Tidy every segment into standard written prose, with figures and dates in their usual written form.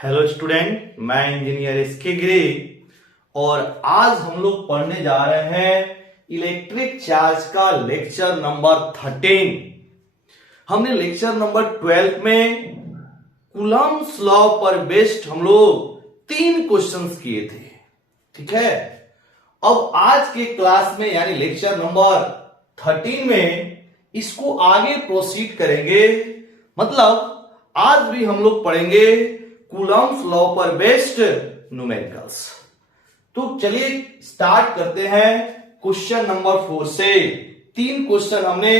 Hello student, मैं engineer SK गिरी और आज हम लोग पढ़ने जा रहे हैं इलेक्ट्रिक चार्ज का लेक्चर नंबर 13। हमने लेक्चर नंबर 12 में कूलम्ब्स लॉ पर बेस्ड हम लोग 3 क्वेश्चंस किए थे। ठीक है, अब आज के क्लास में यानी लेक्चर नंबर 13 में इसको आगे प्रोसीड करेंगे। मतलब आज भी हम लोग पढ़ेंगे कूलम्ब्स लॉ पर बेस्ड न्यूमेरिकल्स। तो चलिए स्टार्ट करते हैं क्वेश्चन नंबर 4 से। 3 क्वेश्चन हमने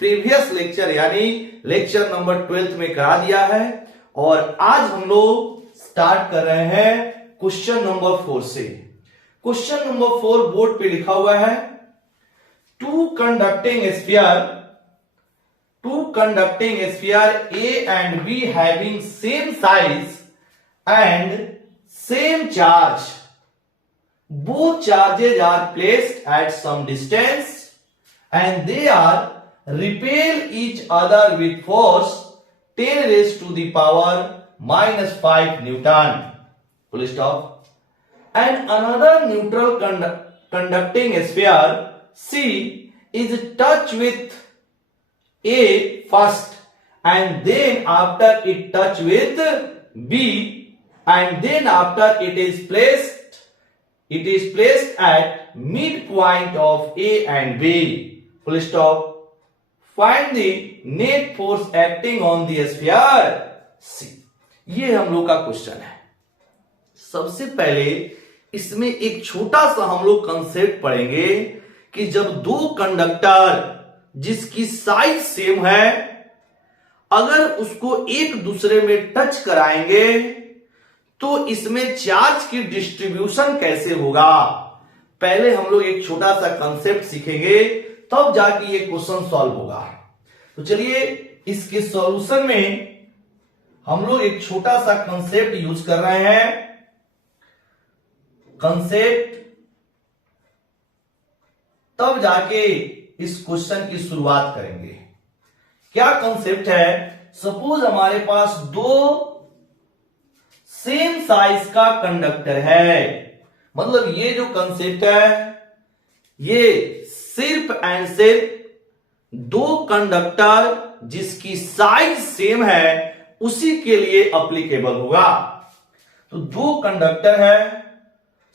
प्रीवियस लेक्चर यानी लेक्चर नंबर 12 में करा दिया है और आज हम लोग स्टार्ट कर रहे हैं क्वेश्चन नंबर 4 से। क्वेश्चन नंबर 4 बोर्ड पे लिखा हुआ है, two conducting sphere A and B having same size and same charge. Both charges are placed at some distance and they are repel each other with force 10 raised to the power minus 5 Newton. Full stop. And another neutral conducting sphere C is touched with A first and then after it touch with B and then after it is placed at midpoint of A and B. Full stop. Find the net force acting on the sphere C. ये हम लोग का question है। सबसे पहले इसमें एक छोटा सा हम लोग कंसेप्ट पढ़ेंगे कि जब दो कंडक्टर जिसकी साइज सेम है अगर उसको एक दूसरे में टच कराएंगे तो इसमें चार्ज की डिस्ट्रीब्यूशन कैसे होगा। पहले हम लोग एक छोटा सा कंसेप्ट सीखेंगे तब जाके ये क्वेश्चन सॉल्व होगा। तो चलिए इसके सॉल्यूशन में हम लोग एक छोटा सा कंसेप्ट यूज कर रहे हैं। कंसेप्ट तब जाके इस क्वेश्चन की शुरुआत करेंगे। क्या कंसेप्ट है? सपोज हमारे पास दो सेम साइज का कंडक्टर है। मतलब ये जो कंसेप्ट है ये सिर्फ एंड सिर्फ दो कंडक्टर जिसकी साइज सेम है उसी के लिए अप्लीकेबल होगा। तो दो कंडक्टर है,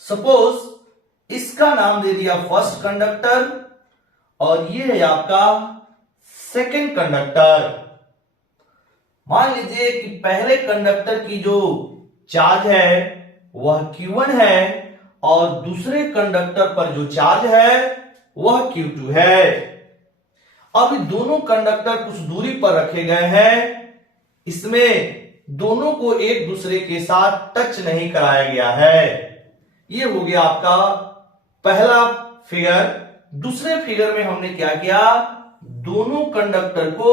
सपोज इसका नाम दे दिया फर्स्ट कंडक्टर और ये है आपका सेकंड कंडक्टर। मान लीजिए कि पहले कंडक्टर की जो चार्ज है वह Q1 है और दूसरे कंडक्टर पर जो चार्ज है वह Q2 है। अब दोनों कंडक्टर कुछ दूरी पर रखे गए हैं, इसमें दोनों को एक दूसरे के साथ टच नहीं कराया गया है। ये हो गया आपका पहला फिगर। दूसरे फिगर में हमने क्या किया, दोनों कंडक्टर को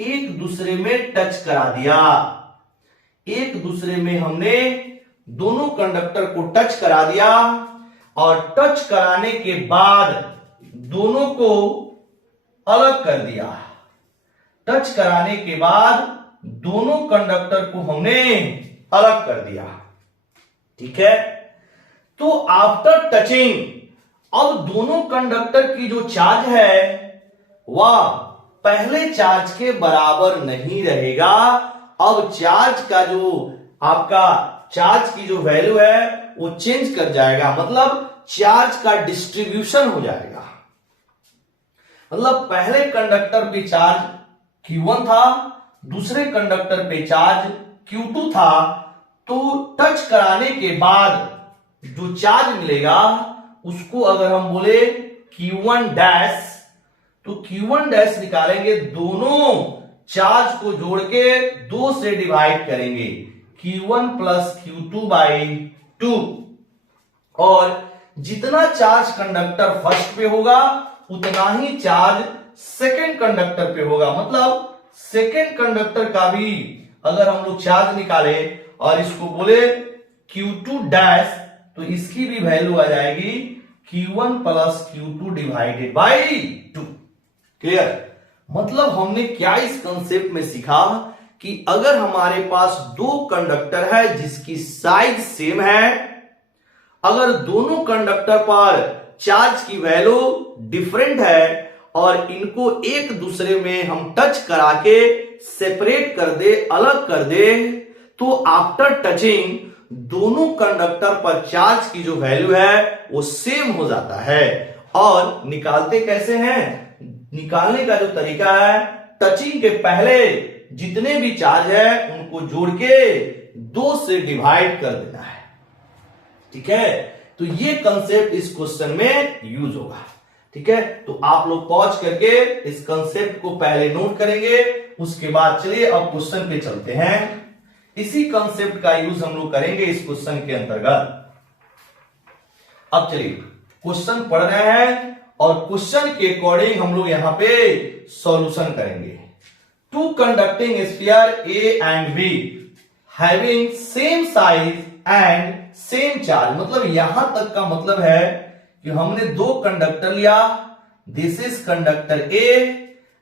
एक दूसरे में टच करा दिया। एक दूसरे में हमने दोनों कंडक्टर को टच करा दिया और टच कराने के बाद दोनों को अलग कर दिया। टच कराने के बाद दोनों कंडक्टर को हमने अलग कर दिया। ठीक है, तो आफ्टर टचिंग अब दोनों कंडक्टर की जो चार्ज है वह पहले चार्ज के बराबर नहीं रहेगा। अब चार्ज का जो आपका चार्ज की जो वैल्यू है वो चेंज कर जाएगा। मतलब चार्ज का डिस्ट्रीब्यूशन हो जाएगा। मतलब पहले कंडक्टर पे चार्ज Q1 था, दूसरे कंडक्टर पे चार्ज Q2 था। तो टच कराने के बाद जो चार्ज मिलेगा उसको अगर हम बोले Q1 डैश तो Q1 डैश निकालेंगे, दोनों चार्ज को जोड़ के 2 से डिवाइड करेंगे, Q1 प्लस Q2 बाई 2। और जितना चार्ज कंडक्टर फर्स्ट पे होगा उतना ही चार्ज सेकंड कंडक्टर पे होगा। मतलब सेकंड कंडक्टर का भी अगर हम लोग चार्ज निकाले और इसको बोले Q2 डैश तो इसकी भी वैल्यू आ जाएगी Q1 plus Q2 divided by 2। Clear? मतलब हमने क्या इस कंसेप्ट में सीखा कि अगर हमारे पास दो कंडक्टर है जिसकी साइज सेम है, अगर दोनों कंडक्टर पर चार्ज की वैल्यू डिफरेंट है और इनको एक दूसरे में हम टच करा के सेपरेट कर दे, अलग कर दे, तो आफ्टर टचिंग दोनों कंडक्टर पर चार्ज की जो वैल्यू है वो सेम हो जाता है। और निकालते कैसे हैं? निकालने का जो तरीका है, टचिंग के पहले जितने भी चार्ज है उनको जोड़ के 2 से डिवाइड कर देना है। ठीक है, तो ये कंसेप्ट इस क्वेश्चन में यूज होगा। ठीक है, तो आप लोग पॉज करके इस कंसेप्ट को पहले नोट करेंगे, उसके बाद चलिए अब क्वेश्चन पे चलते हैं। इसी कंसेप्ट का यूज हम लोग करेंगे इस क्वेश्चन के अंतर्गत। अब चलिए क्वेश्चन पढ़ रहे हैं और क्वेश्चन के अकॉर्डिंग हम लोग यहां पे सॉल्यूशन करेंगे। Two conducting sphere A and B having same size and same charge, मतलब यहां तक का मतलब है कि हमने दो कंडक्टर लिया, this is conductor A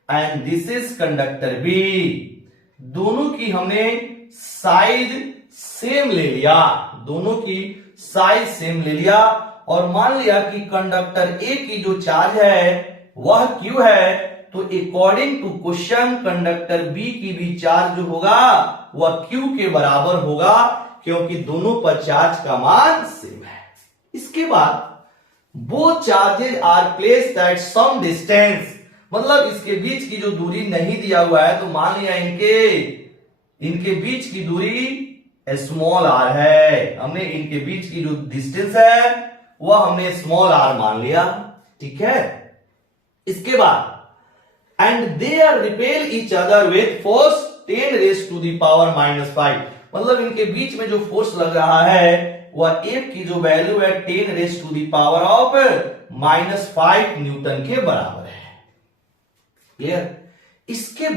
and this is conductor B, दोनों की हमने साइज सेम ले लिया, दोनों की साइज सेम ले लिया और मान लिया कि कंडक्टर ए की जो चार्ज है वह क्यू है, तो according to question conductor B की भी चार्ज जो होगा वह क्यू के बराबर होगा, क्योंकि दोनों पर चार्ज का मान सेम है। इसके बाद both charges are placed at some distance, मतलब इसके बीच की जो दूरी नहीं दिया हुआ है, तो मान लिया इनके बीच की दूरी स्मॉल आर है, हमने इनके बीच की जो डिस्टेंस है वह हमने स्मॉल आर मान लिया। ठीक है, इसके बाद and they are repel each other with force 10 raised to the power -5, मतलब इनके बीच में जो फोर्स लग रहा है वह एक की जो वैल्यू है 10 raised to the power of -5 Newton के बराबर है। क्लियर? इसके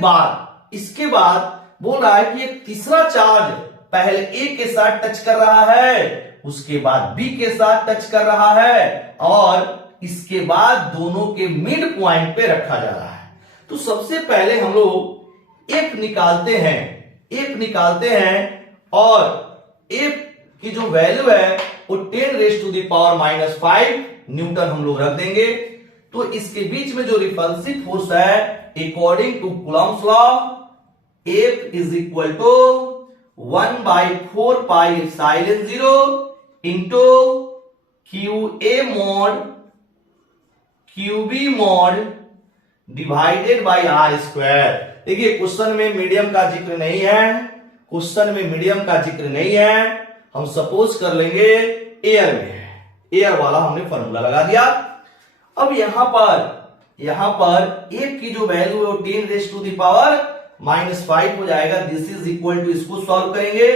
बाद बोल रहा है कि एक तीसरा चार्ज पहले ए के साथ टच कर रहा है, उसके बाद बी के साथ टच कर रहा है और इसके बाद दोनों के मिड पॉइंट पे रखा जा रहा है। तो सबसे पहले हम लोग एक निकालते हैं और एक की जो वैल्यू है वो 10 raised to the power -5 newton हम लोग रख देंगे। तो इसके बीच में जो रिपल्सिव फोर्स है according to Coulomb's law, F is equal to 1/4 pi epsilon 0 into QA mod QB mod divided by are square. देखिए क्वेश्चन में मीडियम का जिक्र नहीं है, हम सपोज कर लेंगे एयर में है, एयर वाला हमने फॉर्मूला लगा दिया। अब यहां पर एक की जो वैल्यू है 10 raised to the power -5 हो जाएगा, दिस इज इक्वल टू, इसको सॉल्व करेंगे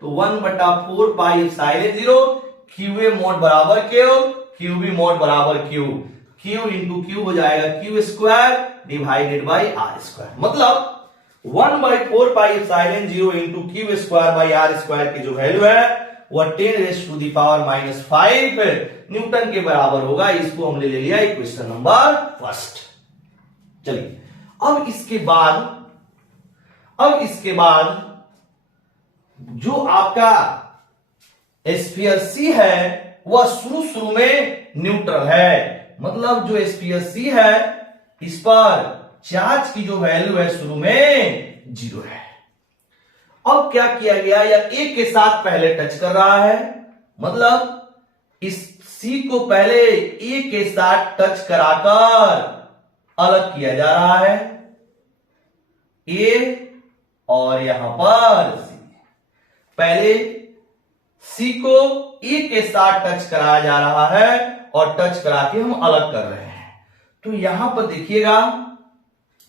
तो 1/4 पाई एप्सिलॉन 0 QA mod बराबर QB mod बराबर Q इंटू Q हो जाएगा Q square divided by are square, मतलब 1/4 pi epsilon 0 into Q square by are square की जो वैल्यू है वह 10 raised to the power -5 Newton के बराबर होगा। इसको हमने ले लिया इक्वेशन नंबर फर्स्ट। चलिए अब इसके बाद जो आपका स्फीयर C है वह शुरू में न्यूट्रल है, मतलब जो स्फीयर C है इस पर चार्ज की जो वैल्यू है शुरू में 0 है। अब क्या किया गया, या A के साथ पहले टच कर रहा है, मतलब इस C को पहले A के साथ टच कराकर अलग किया जा रहा है, A और यहां पर C, पहले C को A के साथ टच कराया जा रहा है और टच करा के हम अलग कर रहे हैं। तो यहां पर देखिएगा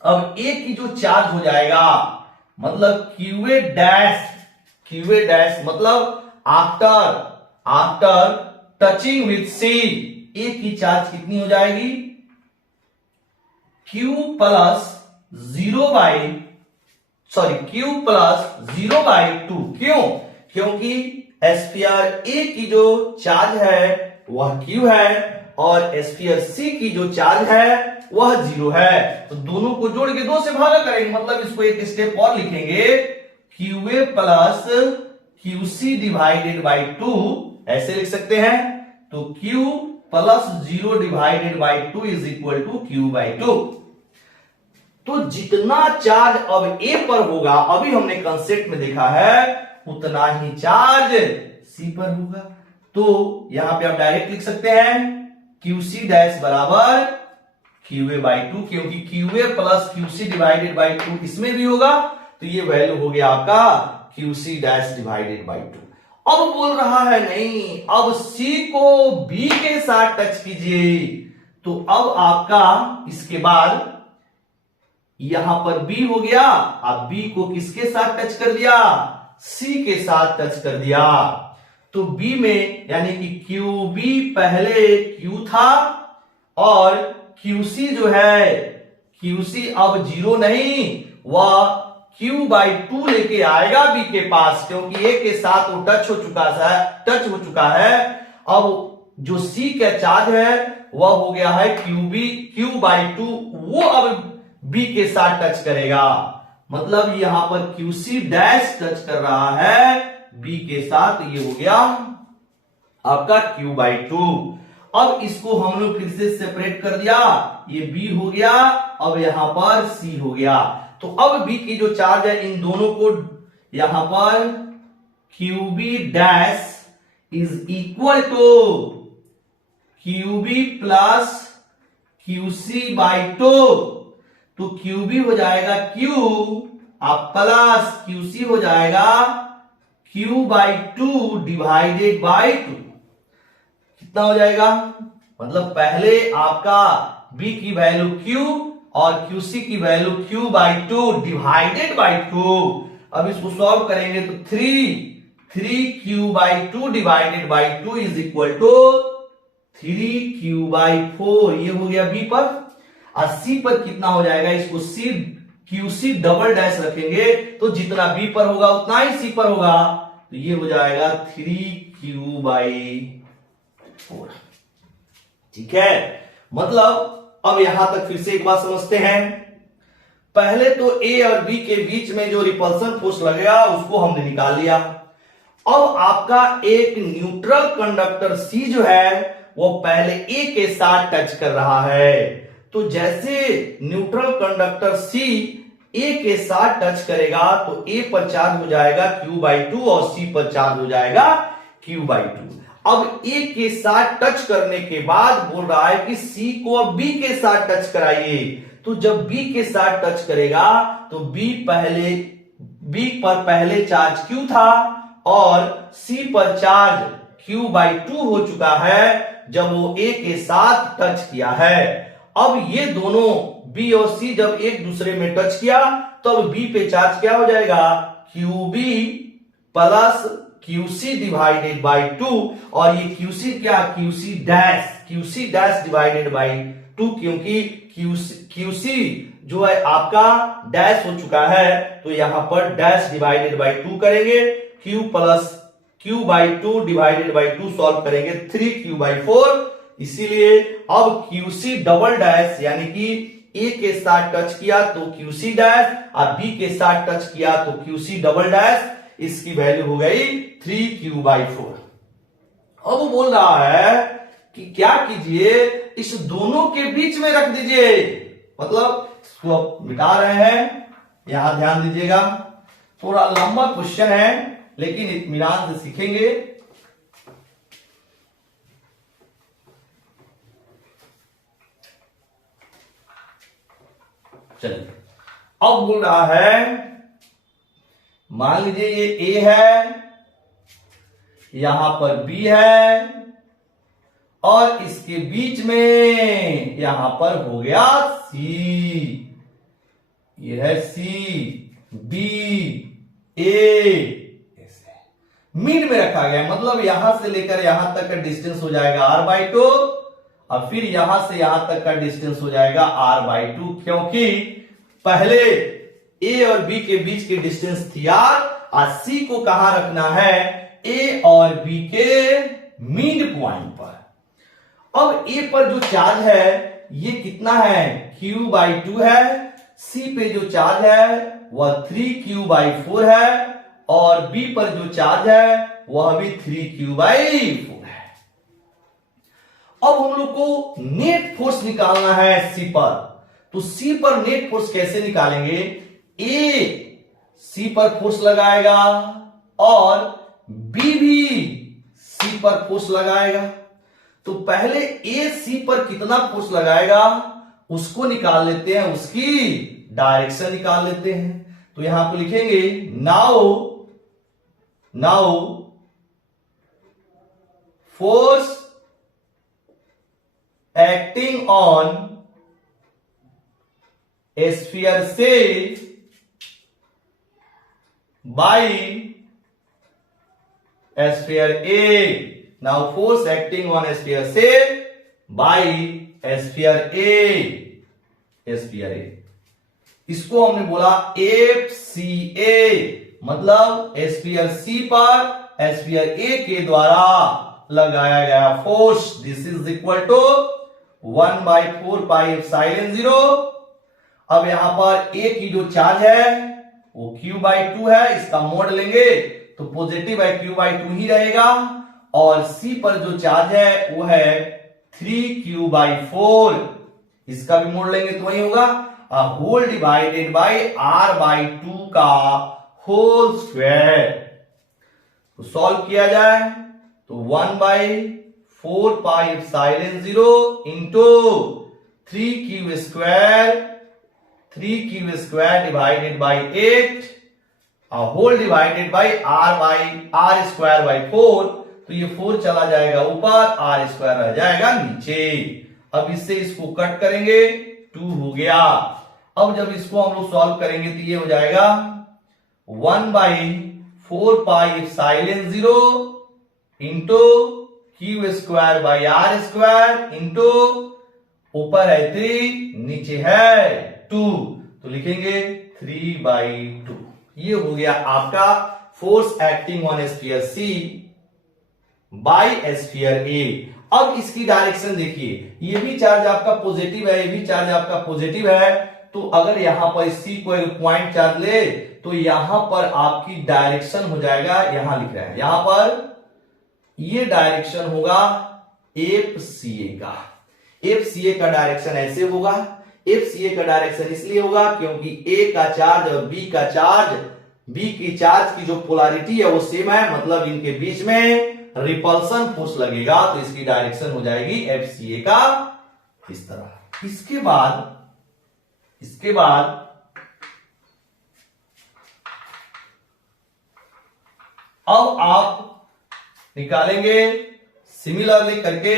अब A की जो चार्ज हो जाएगा, मतलब QA डैश मतलब after touching with C, A की चार्ज कितनी हो जाएगी Q प्लस 0/2। क्यों? क्योंकि स्फीयर A की जो चार्ज है वह Q है और स्फीयर C की जो चार्ज है वह 0 है, तो दोनों को जोड़ के 2 से भागा करेंगे, मतलब इसको एक स्टेप और लिखेंगे QA plus QC divided by 2 ऐसे लिख सकते हैं। तो Q plus 0 divided by 2 is equal to Q by 2। तो जितना चार्ज अब A पर होगा, अभी हमने कंसेप्ट में देखा है, उतना ही चार्ज C पर होगा। तो यहां पे आप डायरेक्ट लिख सकते हैं QC डैश बराबर QA बाई 2, क्योंकि QA plus QC divided by 2 इसमें भी होगा, तो ये वैल्यू हो गया आपका QC डैश डिवाइडेड बाई 2। अब बोल रहा है नहीं, अब C को B के साथ टच कीजिए। तो अब आपका इसके बाद यहां पर B हो गया, अब B को किसके साथ टच कर दिया? C के साथ टच कर दिया। तो B में यानी कि QB पहले Q था और QC जो है, QC अब 0 नहीं, वह Q बाई 2 लेके आएगा B के पास, क्योंकि A के साथ वो टच हो चुका है। अब जो C का चार्ज है वह हो गया है Q बाई 2, वो अब B के साथ टच करेगा। मतलब यहां पर QC डैश टच कर रहा है B के साथ, ये हो गया आपका Q बाई 2। अब इसको हम लोग फिर से सेपरेट कर दिया, ये B हो गया, अब यहां पर C हो गया। तो अब B की जो चार्ज है, इन दोनों को यहां पर QB dash is equal to QB plus QC by 2। तो QB हो जाएगा Q, आप प्लस QC हो जाएगा Q बाई 2 डिवाइडेड बाई 2। कितना हो जाएगा? मतलब पहले आपका B की वैल्यू Q और QC की value Q by 2 divided by 2। अब इसको सॉल्व करेंगे तो 3Q by 2 divided by 2 is equal to 3Q by 4। ये हो गया B पर। और C पर कितना हो जाएगा? इसको QC डबल डैश रखेंगे तो जितना B पर होगा उतना ही C पर होगा, तो ये हो जाएगा 3Q बाई 4। ठीक है, मतलब अब यहां तक फिर से एक बात समझते हैं। पहले तो A और B के बीच में जो रिपल्सन फोर्स लगेगा उसको हमने निकाल लिया। अब आपका एक न्यूट्रल कंडक्टर C जो है वो पहले A के साथ टच कर रहा है। तो जैसे न्यूट्रल कंडक्टर C A के साथ टच करेगा तो A पर चार्ज हो जाएगा Q बाई 2 और C पर चार्ज हो जाएगा Q बाई 2। अब A के साथ टच करने के बाद बोल रहा है कि C को अब B के साथ टच कराइए। तो जब B के साथ टच करेगा तो B पर पहले चार्ज Q था और C पर चार्ज Q बाई 2 हो चुका है जब वो A के साथ टच किया है। अब ये दोनों B और C जब एक दूसरे में टच किया तब B पे चार्ज क्या हो जाएगा? QB plus QC divided by 2, और ये QC क्या? QC डैश डिवाइडेड बाई 2, क्योंकि QC जो है आपका डैश हो चुका है तो यहां पर डैश डिवाइडेड बाई 2 करेंगे। Q plus Q by 2 divided by 2 solve करेंगे 3Q बाई 4। इसीलिए अब QC डबल डैश यानी कि A के साथ टच किया तो QC डैश और B के साथ टच किया तो QC डबल डैश, इसकी वैल्यू हो गई 3Q बाई 4। अब वो बोल रहा है कि क्या कीजिए, इस दोनों के बीच में रख दीजिए। मतलब इसको आप मिटा रहे हैं, यहां ध्यान दीजिएगा, थोड़ा लंबा क्वेश्चन है लेकिन इत्मीनान से सीखेंगे। चलिए, अब बोल रहा है मान लीजिए ये A है, यहां पर B है और इसके बीच में यहां पर हो गया C। ये है C, B, A, ऐसे मिड में रखा गया। मतलब यहां से लेकर यहां तक का डिस्टेंस हो जाएगा R बाई 2 और फिर यहां से यहां तक का डिस्टेंस हो जाएगा R बाई 2, क्योंकि पहले A और B के बीच की डिस्टेंस थी R और C को कहां रखना है? A और B के मिड पॉइंट पर। अब A पर जो चार्ज है ये कितना है? Q बाई 2 है। C पे जो चार्ज है वह 3Q बाई 4 है। और बी पर जो चार्ज है वह भी 3q/4 है। अब हम लोग को नेट फोर्स निकालना है सी पर। तो सी पर नेट फोर्स कैसे निकालेंगे? ए सी पर फोर्स लगाएगा और बी भी सी पर फोर्स लगाएगा। तो पहले ए सी पर कितना फोर्स लगाएगा उसको निकाल लेते हैं, उसकी डायरेक्शन निकाल लेते हैं। तो यहां पर लिखेंगे now force acting on sphere से by sphere A. Now force acting on sphere से by sphere A, sphere A. इसको हमने बोला FCA, मतलब स्फीयर सी पर स्फीयर ए के द्वारा लगाया गया force. This is equal to 1/4 pi epsilon 0। अब यहां पर ए की जो चार्ज है वो q/2 है, इसका मोड लेंगे तो पॉजिटिव है q/2 ही रहेगा। और सी पर जो चार्ज है वो है 3q/4, इसका भी मोड लेंगे तो वही होगा होल डिवाइडेड बाई r/2 का होल स्क्वायर। तो सॉल्व किया जाए तो 1/4 pi epsilon 0 into 3q² divided by 8 whole divided by r²/4। तो ये 4 चला जाएगा ऊपर, r² रह जाएगा नीचे। अब इससे इसको कट करेंगे, 2 हो गया। अब जब इसको हम लोग सॉल्व करेंगे तो ये हो जाएगा 1/4 pi epsilon 0 into q²/r² into ऊपर है 3 नीचे है 2, तो लिखेंगे 3/2। ये हो गया आपका force acting on sphere C by sphere A. अब इसकी डायरेक्शन देखिए, ये भी चार्ज आपका पॉजिटिव है, ये भी चार्ज आपका पॉजिटिव है। तो अगर यहां पर सी को एक पॉइंट चार्ज ले तो यहां पर आपकी डायरेक्शन हो जाएगा, यहां लिख रहे हैं, यहां पर ये डायरेक्शन होगा FCA का। FCA का डायरेक्शन ऐसे होगा। FCA का डायरेक्शन इसलिए होगा क्योंकि A का चार्ज और B का चार्ज, B की चार्ज की जो पोलैरिटी है वो सेम है, मतलब इनके बीच में रिपल्सन फोर्स लगेगा। तो इसकी डायरेक्शन हो जाएगी FCA का इस तरह। इसके बाद अब आप निकालेंगे सिमिलरली करके,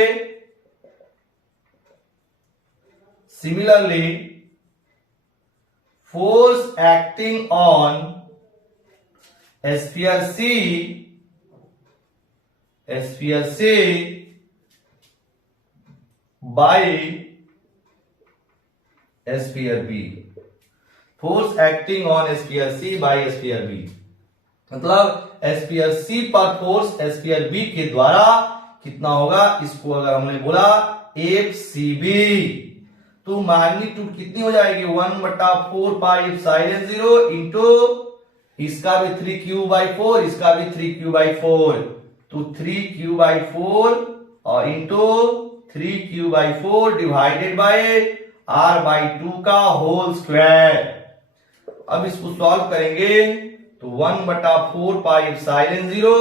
force acting on sphere C by sphere B। Force acting on sphere C by sphere B, मतलब स्फीयर C पर फोर्स स्फीयर B के द्वारा कितना होगा, इसको अगर हमने बोला FCB तो मैग्नीट्यूड कितनी हो जाएगी 1/4 पाई एप्सिलॉन 0 इंटू इसका भी 3q/4, इसका भी 3q/4, तो 3q/4 और into 3q/4 divided by r/2 का होल स्क्वायर। अब इसको सॉल्व करेंगे तो 1/4 पाई एप्सिलॉन 0,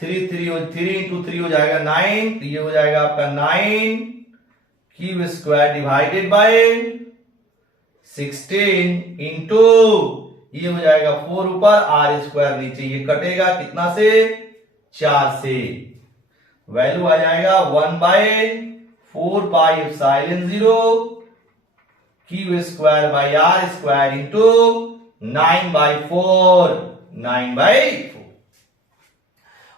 3 इंटू 3 हो जाएगा 9, तो ये हो जाएगा आपका 9q² डिवाइडेड बाय 16 इंटू ये हो जाएगा 4 ऊपर r² नीचे, ये कटेगा कितना से 4 से, वैल्यू आ जाएगा 1/4 पाई एप्सिलॉन 0 q²/r² इंटू 9/4।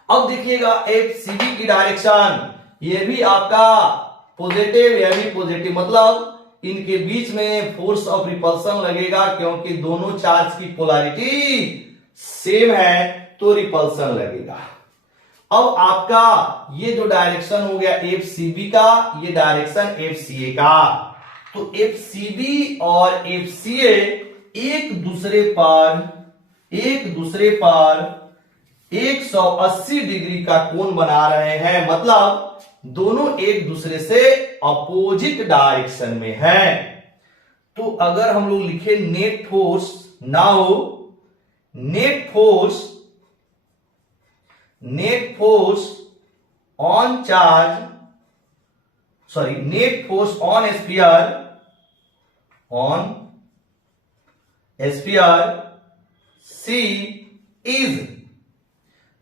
अब देखिएगा FCB की डायरेक्शन, ये भी आपका पॉजिटिव, यह भी पॉजिटिव, मतलब इनके बीच में फोर्स ऑफ रिपल्सन लगेगा क्योंकि दोनों चार्ज की पोलैरिटी सेम है तो रिपल्सन लगेगा। अब आपका ये जो डायरेक्शन हो गया FCB का, ये डायरेक्शन FCA का, तो FCB और FCA एक दूसरे पर एक दूसरे पर 180 डिग्री का कोण बना रहे हैं, मतलब दोनों एक दूसरे से अपोजिट डायरेक्शन में हैं। तो अगर हम लोग लिखे net force, now net force on charge, sorry net force on sphere C is,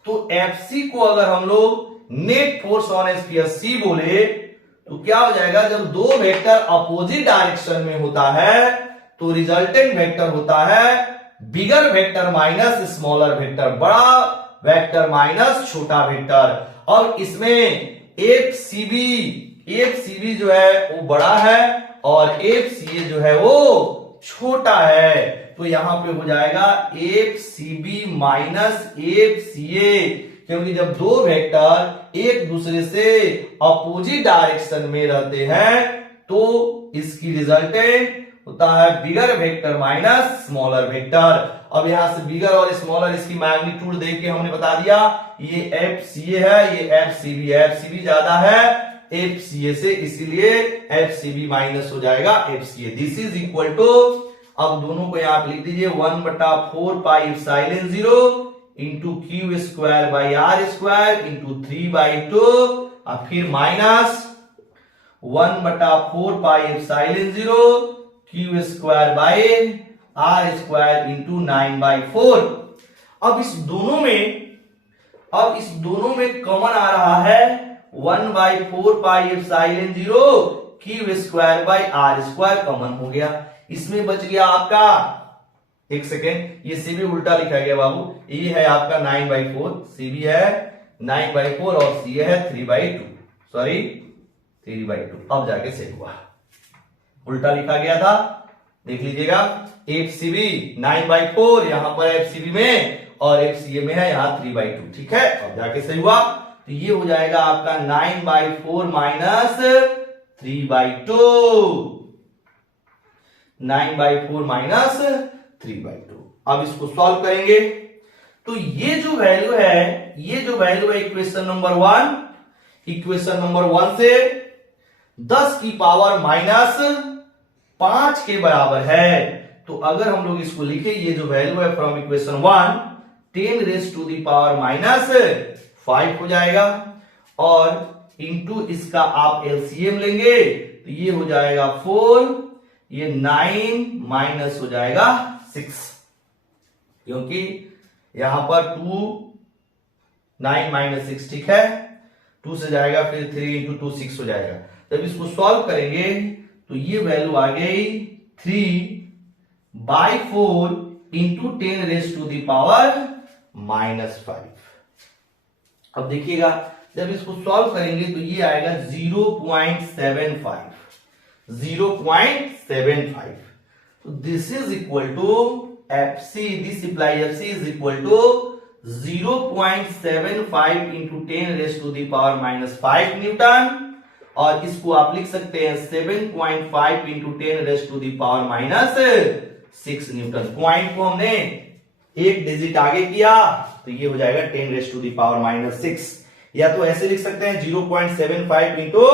तो एफसी को अगर हम लोग net force on sphere C बोले तो क्या हो जाएगा, जब दो वेक्टर अपोजिट डायरेक्शन में होता है तो रिजल्टेंट वेक्टर होता है बिगर वेक्टर माइनस स्मॉलर वेक्टर, बड़ा वेक्टर माइनस छोटा वेक्टर। और इसमें एफ सीबी जो है वो बड़ा है और एफ सीए जो है वो छोटा है, तो यहां पे हो जाएगा F CB minus F CA, क्योंकि जब दो वेक्टर एक दूसरे से अपोजिट डायरेक्शन में रहते हैं तो इसकी रिजल्टेंट होता है बिगर वेक्टर माइनस स्मॉलर वेक्टर। अब यहां से बिगर और स्मॉलर इसकी मैग्नीट्यूड देख के हमने बता दिया, ये एफ सीए है, ये एफ सीबी ज्यादा है एफ सीए से, इसीलिए एफ सीबी माइनस हो जाएगा F CA. This is equal to, अब दोनों को यहां लिख दीजिए 1/4 pi epsilon 0 into Q square by are square into 3/2 और फिर minus 1/4 pi epsilon 0 Q square by are square into 9/4। अब इस दोनों में कॉमन आ रहा है 1/4 pi epsilon 0 Q square by are square common हो गया। इसमें बच गया आपका, एक सेकेंड, ये सीबी उल्टा लिखा गया बाबू, ये है आपका 9/4, सीबी है 9/4 और सी है 3/2, सॉरी 3/2। अब जाके सेव हुआ, उल्टा लिखा गया था, देख लीजिएगा। एफ सीबी 9/4 यहां पर एफ सीबी में और एफ सीए में है यहां 3/2, ठीक है। अब जाके सही हुआ, तो ये हो जाएगा आपका 9/4 माइनस 3/2, 9/4 माइनस 3/2। अब इसको सॉल्व करेंगे तो ये जो वैल्यू है इक्वेशन नंबर 1 से 10 की पावर माइनस 5 के बराबर है। तो अगर हम लोग इसको लिखे, ये जो वैल्यू है from equation 1 10 raise to the power minus 5 हो जाएगा और इंटू इसका आप एलसीएम लेंगे तो ये हो जाएगा 4, ये 9 माइनस हो जाएगा 6, क्योंकि यहां पर 2 9 माइनस 6, ठीक है, 2 से जाएगा फिर 3 इंटू 2 6 हो जाएगा। जब इसको सॉल्व करेंगे तो ये वैल्यू आ गई 3/4 into 10 raise to the power minus 5। अब देखिएगा जब इसको सॉल्व करेंगे तो ये आएगा 0.75। तो this is equal to FC, this imply FC is equal to 0.75 into 10 raise to the power minus 5 newton, और इसको आप लिख सकते हैं 7.5 into 10 raise to the power minus 6 newton. Point को हमने एक डिजिट आगे किया तो ये हो जाएगा 10 raise to the power minus 6, या तो ऐसे लिख सकते हैं 0.75 into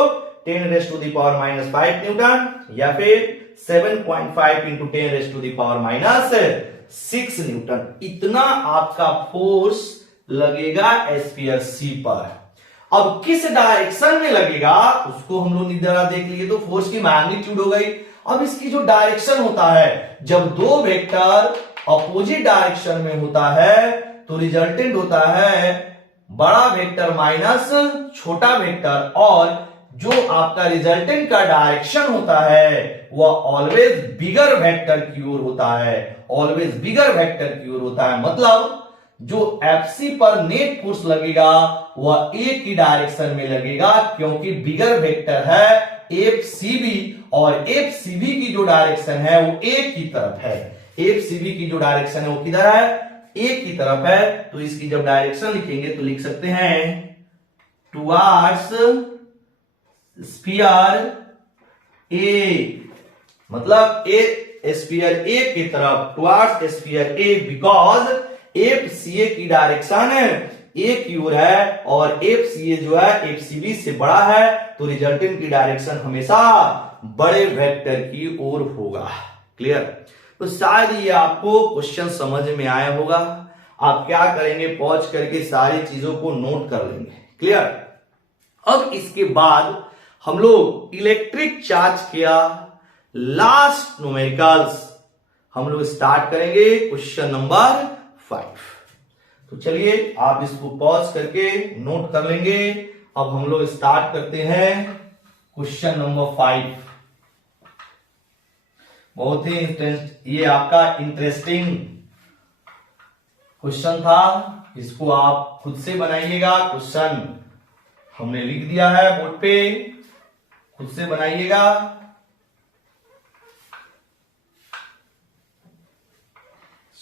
10 raise to the power minus 5 newton, या फिर 7.5 into 10 raise to the power minus 6 newton. इतना आपका फोर्स लगेगा स्फीयर सी पर। अब किस डायरेक्शन में लगेगा उसको हम लोग जरा देख लिए, तो फोर्स की मैग्नीट्यूड हो गई। अब इसकी जो डायरेक्शन होता है, जब दो वेक्टर अपोजिट डायरेक्शन में होता है तो रिजल्टेंट होता है बड़ा वेक्टर माइनस छोटा वेक्टर, और जो आपका रिजल्टेंट का डायरेक्शन होता है वह ऑलवेज बिगर वेक्टर की ओर होता है, ऑलवेज बिगर वेक्टर की ओर होता है। मतलब जो एफसी पर नेट फोर्स लगेगा वह एक ही डायरेक्शन में लगेगा, क्योंकि बिगर वेक्टर है एफ सीबी, और एफ सीबी की जो डायरेक्शन है वो एक ही तरफ है। एफ सीबी की जो डायरेक्शन है वो किधर है, एक ही तरफ है। तो इसकी जब डायरेक्शन लिखेंगे तो लिख सकते हैं टुवार्ड्स स्फीयर ए, मतलब ए स्फीयर ए की तरफ, towards sphere A, because F C A की डायरेक्शन ए की ओर है और एफ सी ए जो है एफ सी बी से बड़ा है, तो रिजल्टेंट की डायरेक्शन हमेशा बड़े वेक्टर की ओर होगा। क्लियर? तो शायद ये आपको क्वेश्चन समझ में आया होगा। आप क्या करेंगे, पॉज करके सारी चीजों को नोट कर लेंगे। क्लियर? अब इसके बाद हम लोग इलेक्ट्रिक चार्ज किया लास्ट न्यूमेरिकल्स हम लोग स्टार्ट करेंगे क्वेश्चन नंबर 5। तो चलिए आप इसको पॉज करके नोट कर लेंगे। अब हम लोग स्टार्ट करते हैं क्वेश्चन नंबर 5। बहुत ही ये आपका इंटरेस्टिंग क्वेश्चन था, इसको आप खुद से बनाइएगा। क्वेश्चन हमने लिख दिया है बोर्ड पे, खुद से बनाइएगा।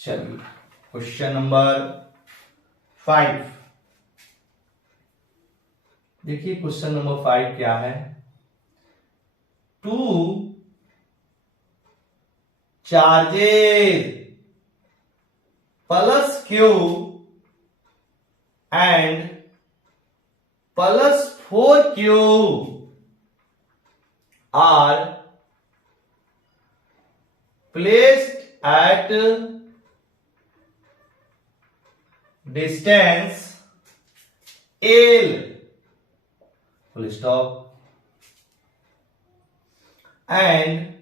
चलिए क्वेश्चन नंबर 5 देखिए। क्वेश्चन नंबर 5 क्या है? 2 charges plus q and plus 4q are placed at distance L, full stop, and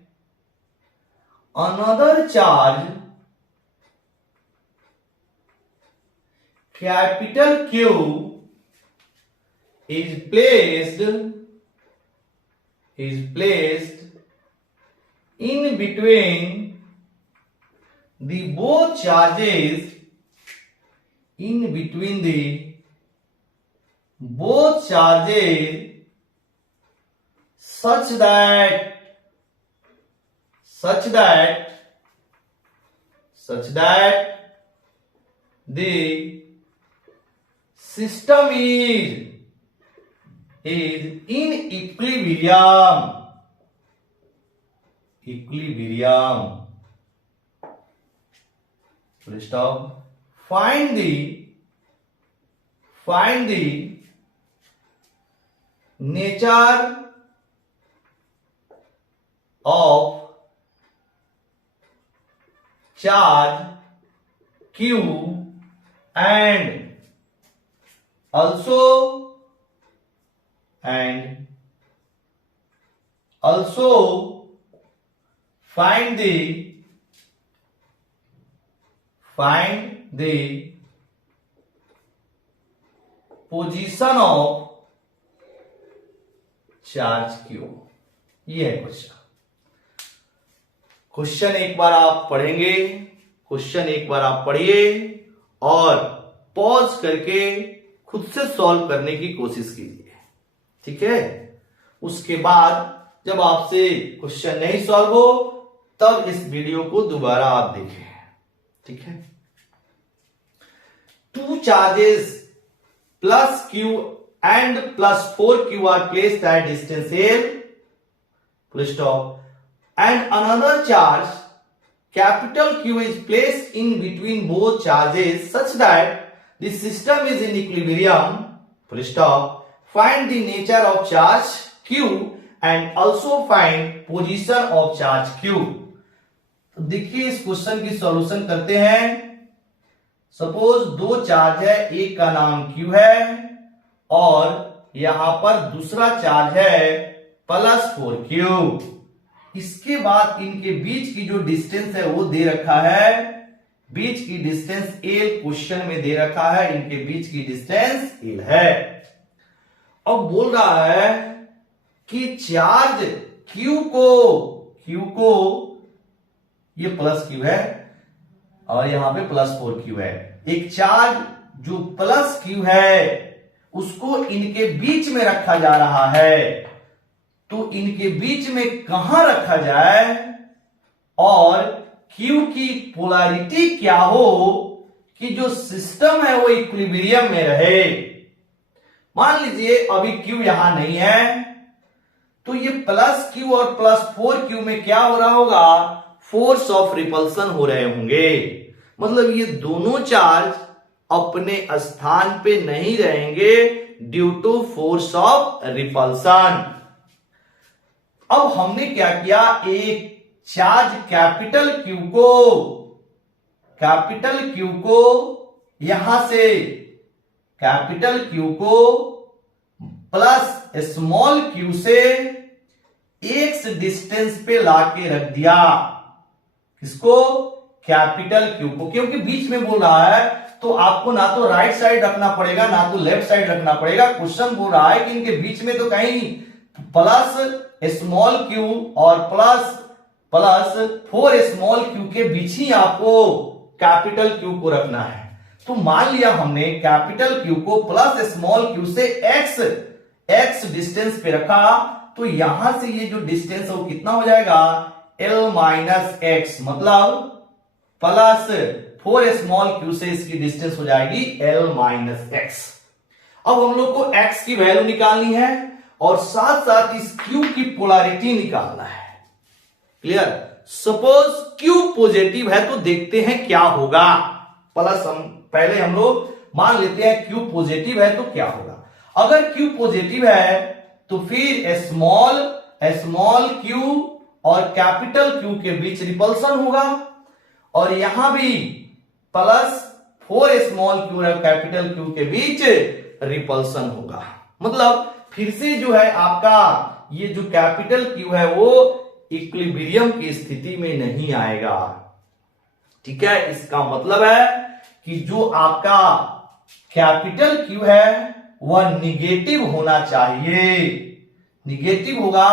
another charge capital Q is placed in between the both charges, such that the system is in equilibrium. Full stop. Find the nature of charge Q and also find the position of charge Q। ये है question एक बार आप पढ़ेंगे, question एक बार आप पढ़िए और pause करके खुद से सॉल्व करने की कोशिश कीजिए। ठीक है? उसके बाद जब आपसे क्वेश्चन नहीं सॉल्व हो तब इस वीडियो को दोबारा आप देखें। ठीक है? 2 charges plus Q and plus 4Q are placed at distance L, full stop, and another charge capital Q is placed in between both charges such that the system is in equilibrium, full stop. Find the nature of charge Q and also find position of charge Q। तो देखिए इस question की solution करते हैं। Suppose 2 charge है, एक का नाम Q है और यहां पर दूसरा चार्ज है प्लस 4Q। इसके बाद इनके बीच की जो डिस्टेंस है वो दे रखा है, बीच की डिस्टेंस L क्वेश्चन में दे रखा है, इनके बीच की डिस्टेंस L है। अब बोल रहा है कि चार्ज Q को ये प्लस Q है और यहां पे प्लस 4Q है। एक चार्ज जो प्लस Q है उसको इनके बीच में रखा जा रहा है, तो इनके बीच में कहां रखा जाए और Q की पोलैरिटी क्या हो कि जो सिस्टम है वो इक्विलिब्रियम में रहे। मान लीजिए अभी Q यहां नहीं है, तो ये प्लस Q और प्लस 4Q में क्या हो रहा होगा, फोर्स ऑफ रिपल्सन हो रहे होंगे। मतलब ये दोनों चार्ज अपने स्थान पे नहीं रहेंगे due to force of repulsion. अब हमने क्या किया, एक चार्ज कैपिटल क्यू को यहां से कैपिटल क्यू को प्लस स्मॉल क्यू से एक्स डिस्टेंस पे लाके रख दिया। किसको? कैपिटल क्यू को, क्योंकि बीच में बोल रहा है तो आपको ना तो राइट साइड रखना पड़ेगा ना तो लेफ्ट साइड रखना पड़ेगा। क्वेश्चन बोल रहा है कि इनके बीच में तो कहीं प्लस स्मॉल क्यू और प्लस 4 स्मॉल क्यू के बीच ही आपको कैपिटल क्यू को रखना है। तो मान लिया हमने कैपिटल क्यू को प्लस स्मॉल क्यू से एक्स डिस्टेंस पे रखा, तो यहां से ये जो डिस्टेंस है वो कितना हो जाएगा, L माइनस एक्स, मतलब प्लस 4 स्मॉल क्यू से इसकी डिस्टेंस हो जाएगी L माइनस एक्स। अब हम लोग को x की वैल्यू निकालनी है और साथ साथ इस q की पोलैरिटी निकालना है। क्लियर? सपोज q पॉजिटिव है तो देखते हैं क्या होगा। प्लस पहले हम लोग मान लेते हैं q पॉजिटिव है तो क्या होगा। अगर q पॉजिटिव है तो फिर स्मॉल q और कैपिटल Q के बीच रिपल्सन होगा, और यहां भी प्लस 4 स्मॉल q और कैपिटल Q के बीच रिपल्सन होगा। मतलब फिर से जो है आपका ये जो कैपिटल Q है वो इक्विलिब्रियम की स्थिति में नहीं आएगा। ठीक है, इसका मतलब है कि जो आपका कैपिटल Q है वह निगेटिव होना चाहिए। निगेटिव होगा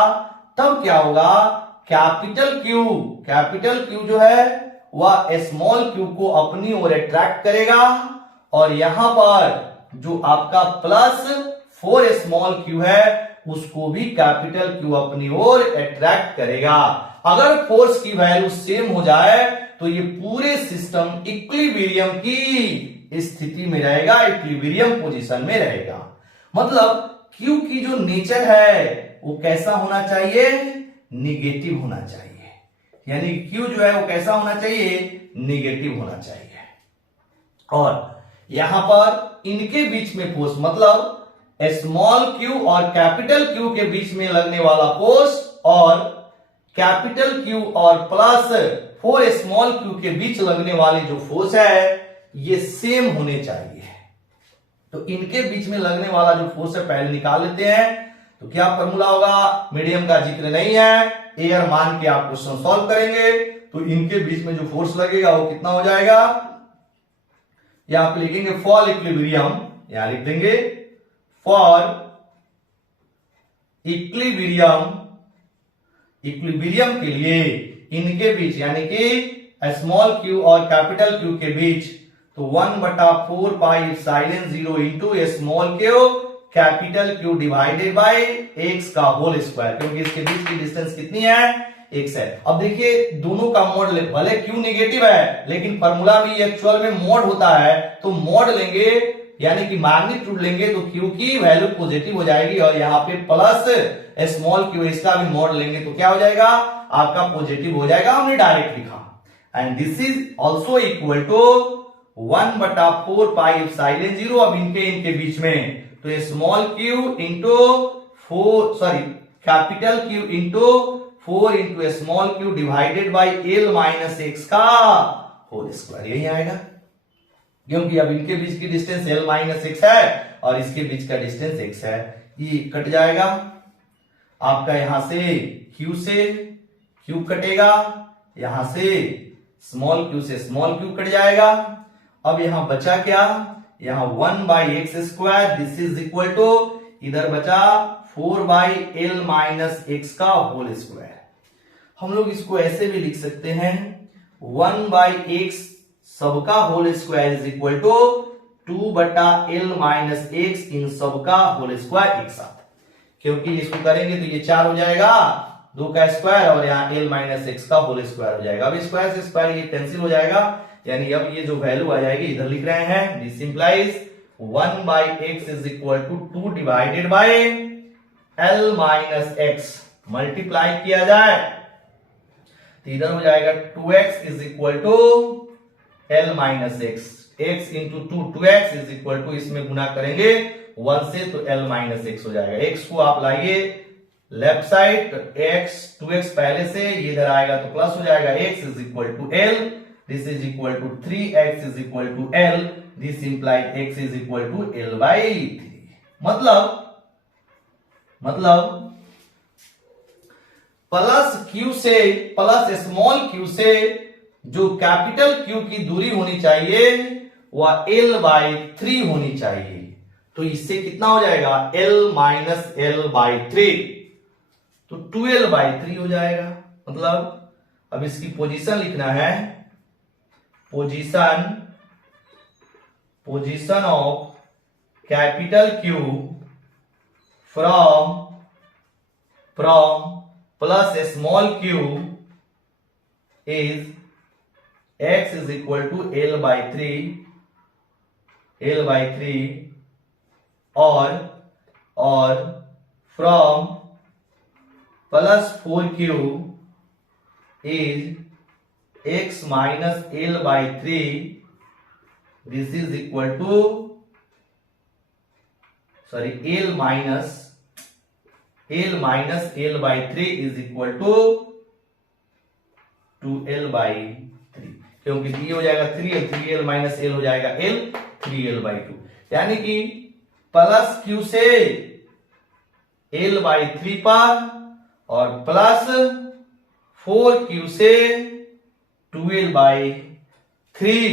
तब क्या होगा, कैपिटल Q जो है वह स्मॉल q को अपनी ओर अट्रैक्ट करेगा, और यहां पर जो आपका प्लस 4 स्मॉल q है उसको भी कैपिटल Q अपनी ओर अट्रैक्ट करेगा। अगर फोर्स की वैल्यू सेम हो जाए तो ये पूरे सिस्टम इक्विलिब्रियम की स्थिति में रहेगा, इक्विलिब्रियम पोजीशन में रहेगा। मतलब Q की जो नेचर है वो कैसा होना चाहिए, निगेटिव होना चाहिए। यानी Q जो है वो कैसा होना चाहिए, निगेटिव होना चाहिए। और यहां पर इनके बीच में फोर्स, मतलब स्मॉल q और कैपिटल Q के बीच में लगने वाला फोर्स और कैपिटल Q और प्लस 4 स्मॉल q के बीच लगने वाली जो फोर्स है ये सेम होने चाहिए। तो इनके बीच में लगने वाला जो फोर्स है पहले निकाल लेते हैं। तो क्या फॉर्मूला होगा, मीडियम का जिक्र नहीं है, एयर मान के आप क्वेश्चन सॉल्व करेंगे। तो इनके बीच में जो फोर्स लगेगा वो कितना हो जाएगा, यहां पे लिखेंगे फॉर इक्विलिब्रियम, यहां लिख देंगे फॉर इक्विलिब्रियम के लिए इनके बीच यानी कि स्मॉल q और कैपिटल Q के बीच, तो 1/4 pi epsilon 0 into small q capital Q divided by x का होल स्क्वायर, क्योंकि इसके बीच की डिस्टेंस कितनी है, x है। अब देखिए दोनों का मोड, भले Q नेगेटिव है लेकिन फॉर्मूला भी एक्चुअल में मोड होता है, तो मोड लेंगे यानी कि मैग्नीट्यूड लेंगे तो Q की वैल्यू पॉजिटिव हो जाएगी, और यहाँ पे प्लस स्मॉल q इसका भी मोड लेंगे तो क्या हो जाएगा, आपका पॉजिटिव हो जाएगा। हमने डायरेक्ट लिखा, and this is also equal to 1/4 pi epsilon 0। अब इनके बीच में तो small q into capital Q into 4 into small q divided by L minus x का होल स्क्वायर, यही आएगा। क्योंकि अब इनके बीच की डिस्टेंस L माइनस एक्स है और इसके बीच का डिस्टेंस x है, ये कट जाएगा आपका, यहां से Q कटेगा, यहां से स्मॉल q से स्मॉल q कट जाएगा। अब यहां बचा क्या, यहां 1/x², this is equal to इधर बचा 4/L माइनस एक्स का होल स्क्वायर। हम लोग इसको ऐसे भी लिख सकते हैं 1/x सबका whole square is equal to 2/L minus x इन सबका होल स्क्वायर एक साथ, क्योंकि इसको करेंगे तो ये 4 हो जाएगा, 2 का स्क्वायर और यहाँ L माइनस एक्स का होल स्क्वायर हो जाएगा। अब स्क्वायर से स्क्वायर ये कैंसिल हो जाएगा, यानी अब ये जो वैल्यू आ जाएगी इधर लिख रहे हैं, this implies 1/x is equal to 2 divided by L minus x, multiply किया जाए तो इधर हो जाएगा 2x is equal to l minus x, x into 2x is equal to, इसमें गुना करेंगे 1 से तो l माइनस एक्स हो जाएगा। x को आप लाइए लेफ्ट साइड, तो x 2x पहले से, ये इधर आएगा तो प्लस हो जाएगा, x is equal to l, this is equal to 3x is equal to l, this implied x is equal to l by 3। मतलब प्लस q से, प्लस स्मॉल q से जो कैपिटल Q की दूरी होनी चाहिए वह l बाई 3 होनी चाहिए। तो इससे कितना हो जाएगा, l माइनस l बाई 3, तो 2l बाई 3 हो जाएगा। मतलब अब इसकी पोजीशन लिखना है, position of capital Q from plus small q is x is equal to l by 3 और from plus 4q is x minus l by 3, this is equal to l minus l by 3 is equal to 2l by 3, क्योंकि ये हो जाएगा 3l minus l हो जाएगा l, 3l by 2, यानी कि plus q से l बाई 3 पर और प्लस 4q से 2l बाई 3,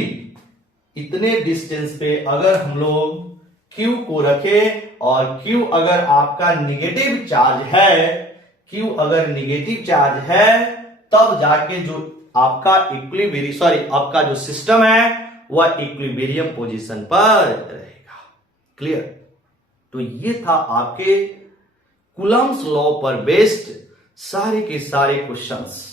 इतने डिस्टेंस पे अगर हम लोग Q को रखें और Q अगर आपका निगेटिव चार्ज है, Q अगर निगेटिव चार्ज है, तब जाके जो आपका आपका जो सिस्टम है वह इक्विलिब्रियम पोजीशन पर रहेगा। क्लियर? तो ये था आपके कूलम्ब्स लॉ पर बेस्ड सारे के सारे क्वेश्चंस।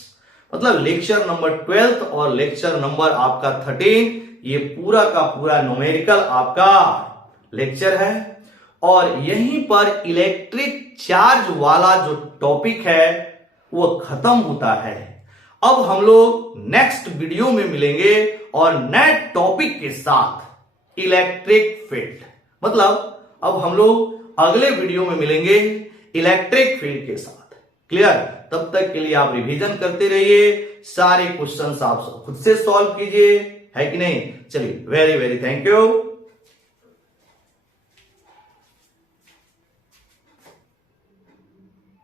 मतलब लेक्चर नंबर 12 और लेक्चर नंबर आपका 13, ये पूरा का पूरा न्यूमेरिकल आपका लेक्चर है और यहीं पर इलेक्ट्रिक चार्ज वाला जो टॉपिक है वो खत्म होता है। अब हम लोग नेक्स्ट वीडियो में मिलेंगे और नए टॉपिक के साथ इलेक्ट्रिक फील्ड। मतलब अब हम लोग अगले वीडियो में मिलेंगे इलेक्ट्रिक फील्ड के साथ। क्लियर? तब तक के लिए आप रिवीजन करते रहिए, सारे क्वेश्चंस आप खुद से सॉल्व कीजिए, है कि नहीं? चलिए, वेरी वेरी थैंक यू।